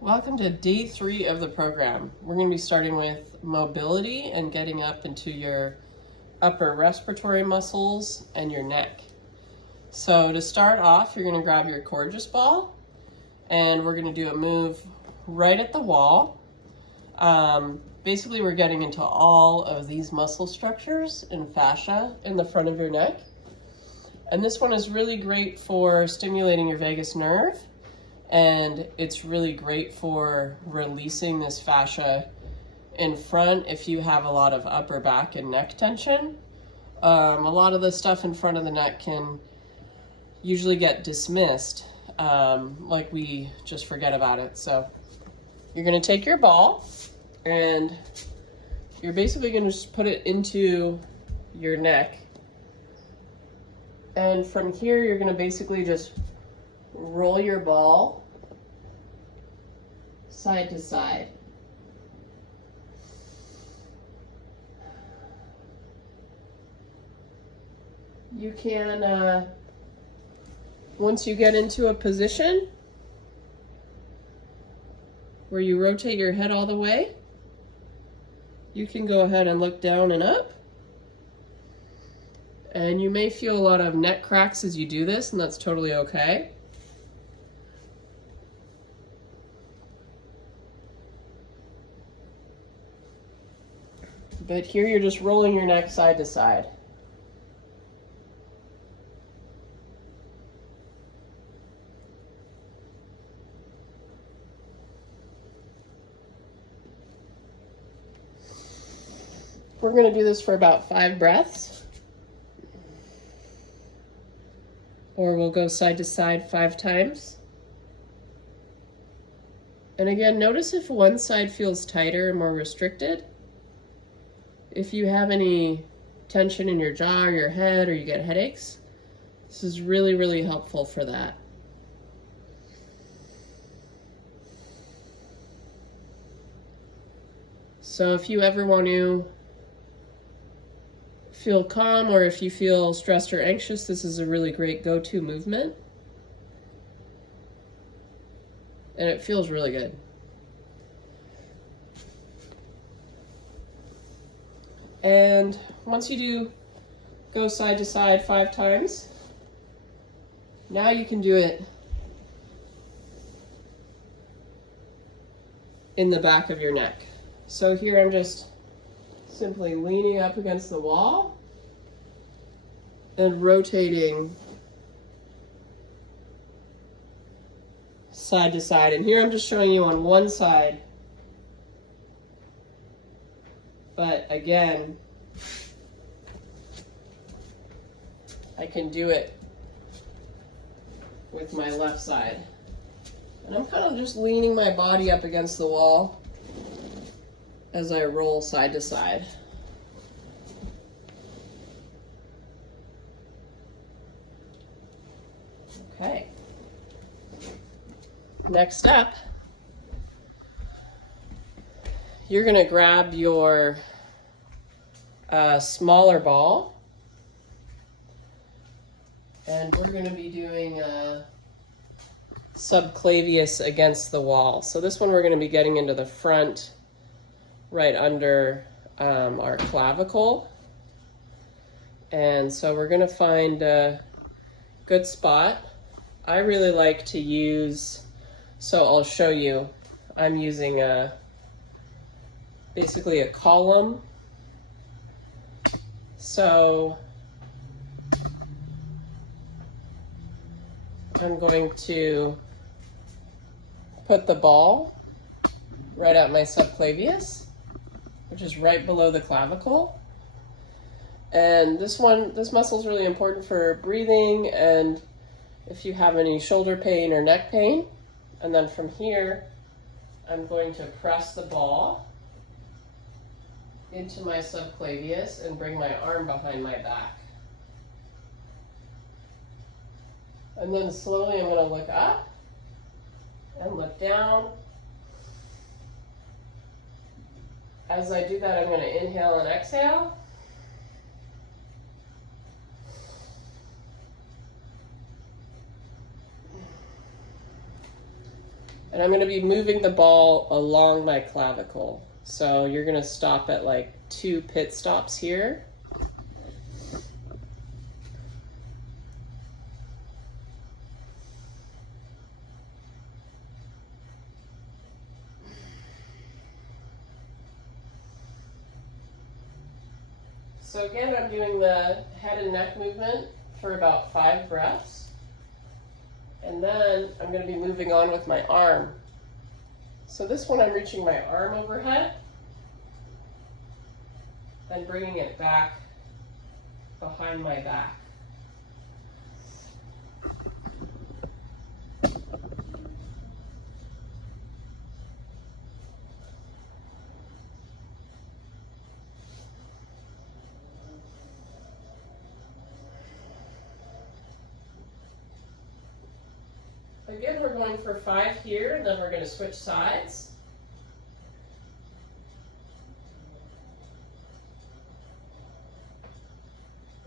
Welcome to day 3 of the program. We're going to be starting with mobility and getting up into your upper respiratory muscles and your neck. So to start off, you're going to grab your gorgeous ball and we're going to do a move right at the wall. Basically, we're getting into all of these muscle structures and fascia in the front of your neck. And this one is really great for stimulating your vagus nerve. And it's really great for releasing this fascia in front if you have a lot of upper back and neck tension. A lot of the stuff in front of the neck can usually get dismissed, like we just forget about it. So you're going to take your ball and you're basically going to just put it into your neck. And from here, you're going to basically just roll your ball side to side. You can, once you get into a position where you rotate your head all the way, you can go ahead and look down and up. And you may feel a lot of neck cracks as you do this, and that's totally okay. But here you're just rolling your neck side to side. We're going to do this for about 5 breaths. Or we'll go side to side 5 times. And again, notice if one side feels tighter and more restricted. If you have any tension in your jaw or your head or you get headaches, this is really, really helpful for that. So if you ever want to feel calm or if you feel stressed or anxious, this is a really great go-to movement. And it feels really good. And once you do go side to side 5 times, now you can do it in the back of your neck. So here I'm just simply leaning up against the wall and rotating side to side. And here I'm just showing you on one side. But again, I can do it with my left side. And I'm kind of just leaning my body up against the wall as I roll side to side. Okay. Next up, you're going to grab your smaller ball, and we're going to be doing subclavius against the wall. So this one we're going to be getting into the front, right under our clavicle. And so we're going to find a good spot. I really like to use, so I'll show you, I'm using basically a column. So I'm going to put the ball right at my subclavius, which is right below the clavicle. And this muscle is really important for breathing and if you have any shoulder pain or neck pain. And then from here, I'm going to press the ball into my subclavius and bring my arm behind my back. And then slowly I'm going to look up and look down. As I do that, I'm going to inhale and exhale. And I'm going to be moving the ball along my clavicle. So you're going to stop at like 2 pit stops here. So again, I'm doing the head and neck movement for about 5 breaths. And then I'm going to be moving on with my arm. So this one I'm reaching my arm overhead and bringing it back behind my back. Again, we're going for 5 here, and then we're going to switch sides.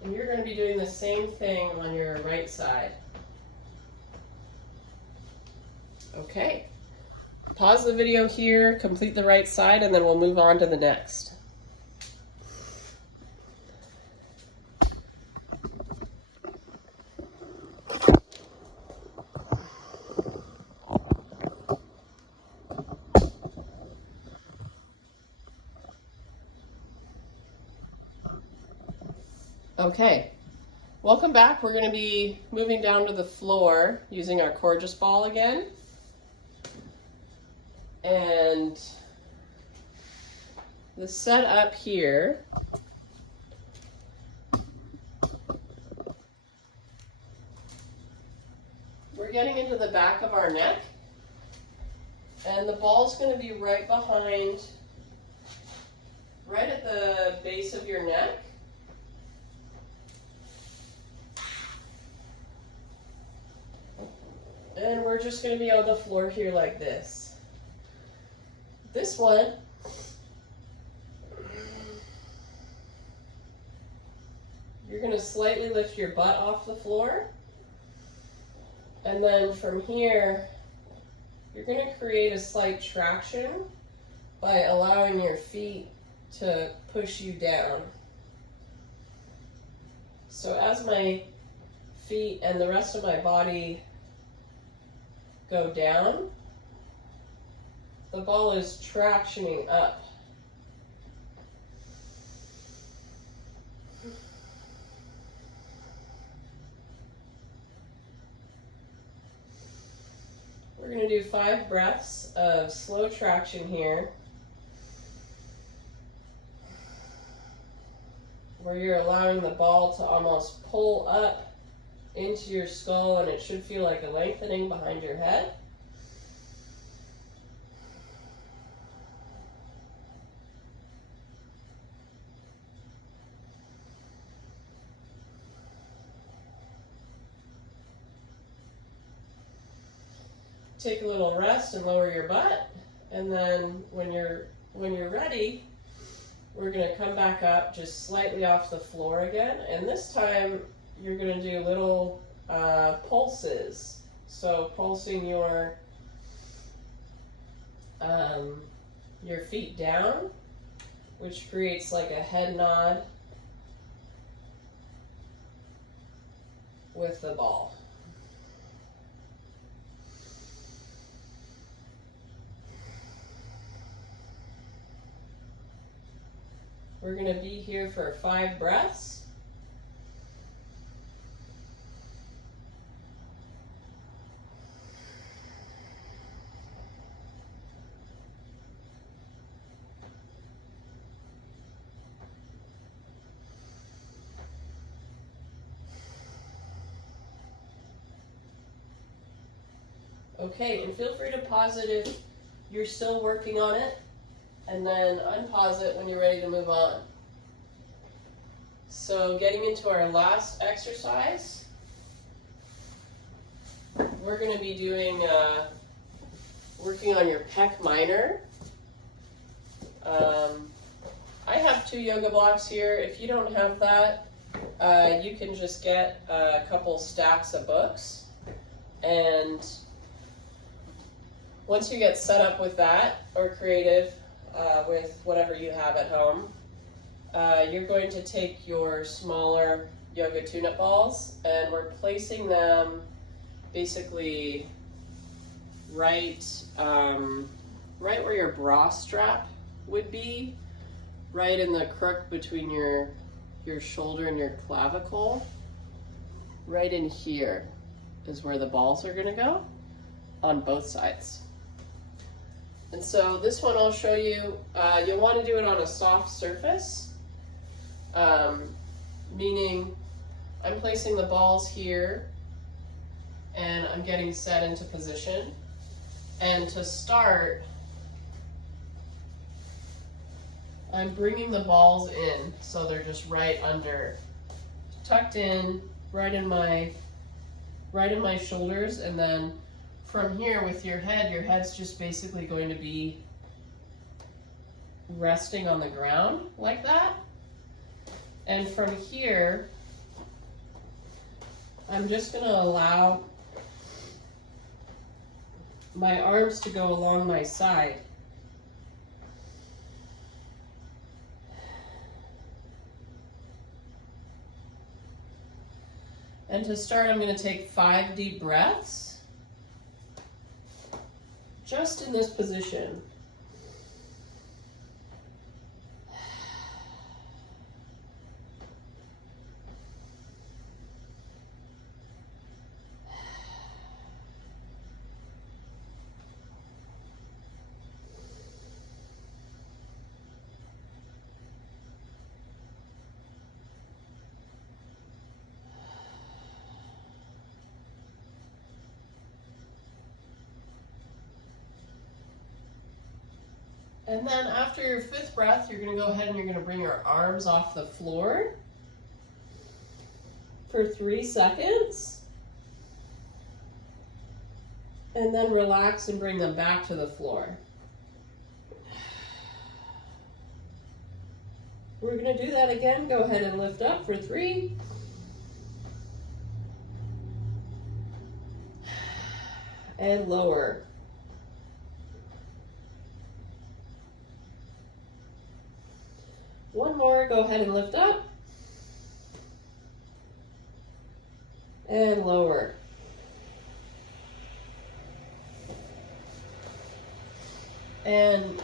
And you're going to be doing the same thing on your right side. Okay. Pause the video here, complete the right side, and then we'll move on to the next. Okay, welcome back. We're going to be moving down to the floor using our Coregeous ball again. And the setup here, we're getting into the back of our neck, and the ball's going to be right behind, right at the base of your neck. And we're just going to be on the floor here like this. This one, you're going to slightly lift your butt off the floor. And then from here, you're going to create a slight traction by allowing your feet to push you down. So as my feet and the rest of my body go down, the ball is tractioning up. We're going to do 5 breaths of slow traction here, where you're allowing the ball to almost pull up into your skull, and it should feel like a lengthening behind your head. Take a little rest and lower your butt, and then when you're ready, we're going to come back up just slightly off the floor again, and this time you're going to do little pulses. So pulsing your feet down, which creates like a head nod with the ball. We're going to be here for 5 breaths. Okay, and feel free to pause it if you're still working on it, and then unpause it when you're ready to move on. So getting into our last exercise, we're going to be doing, working on your pec minor. I have 2 yoga blocks here. If you don't have that, you can just get a couple stacks of books, and Once you get set up with that, or creative with whatever you have at home, you're going to take your smaller yoga tune-up balls, and we're placing them basically right where your bra strap would be, right in the crook between your shoulder and your clavicle. Right in here is where the balls are going to go on both sides. And so this one I'll show you, you'll want to do it on a soft surface, meaning I'm placing the balls here and I'm getting set into position. And to start, I'm bringing the balls in so they're just right under, tucked in, right in my shoulders, and then from here with your head's just basically going to be resting on the ground like that. And from here, I'm just going to allow my arms to go along my side. And to start, I'm going to take 5 deep breaths, just in this position. And then after your 5th breath, you're going to go ahead and you're going to bring your arms off the floor for 3 seconds. And then relax and bring them back to the floor. We're going to do that again. Go ahead and lift up for 3. And lower. One more, go ahead and lift up. And lower. And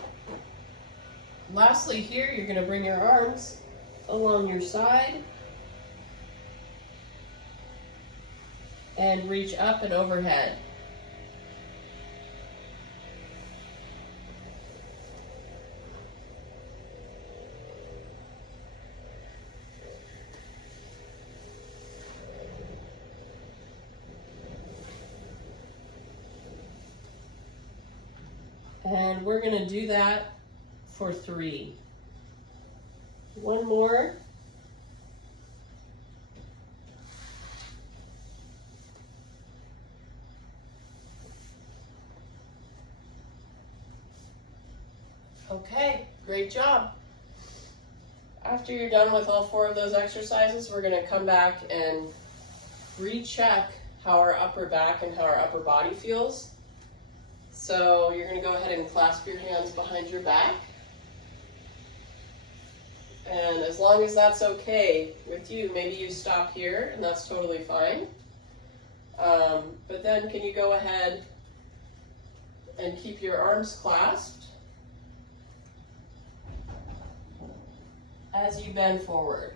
lastly here, you're going to bring your arms along your side and reach up and overhead. And we're going to do that for 3. One more. Okay, great job. After you're done with all 4 of those exercises, we're going to come back and recheck how our upper back and how our upper body feels. So you're going to go ahead and clasp your hands behind your back. And as long as that's okay with you, maybe you stop here and that's totally fine. But then can you go ahead and keep your arms clasped as you bend forward.